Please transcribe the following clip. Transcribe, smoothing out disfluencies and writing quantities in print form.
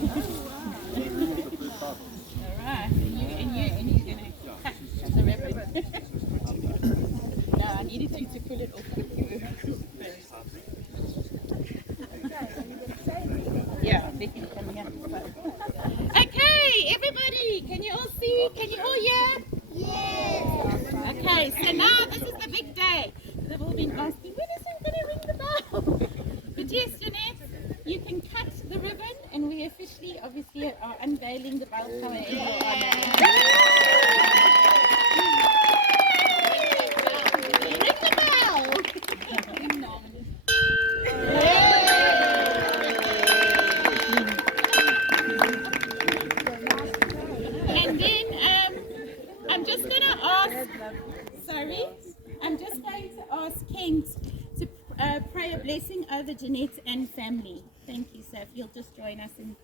Alright, and you're gonna cut the ribbon. No, I needed you to pull it off with you first. Yeah, they can come here. Okay, everybody, can you all see? Can you all hear? Yes. Okay, so now this is the big day. They've all been asking, when is it going to ring the bell? But yes, Jeanette, you can cut the ribbon, and we officially, obviously, are unveiling the bell tower in your honor. Ring the bell! Ding dong. And then I'm just going to ask Kent to pray a blessing over Jeanette and family. Thank you, so if you'll just join us in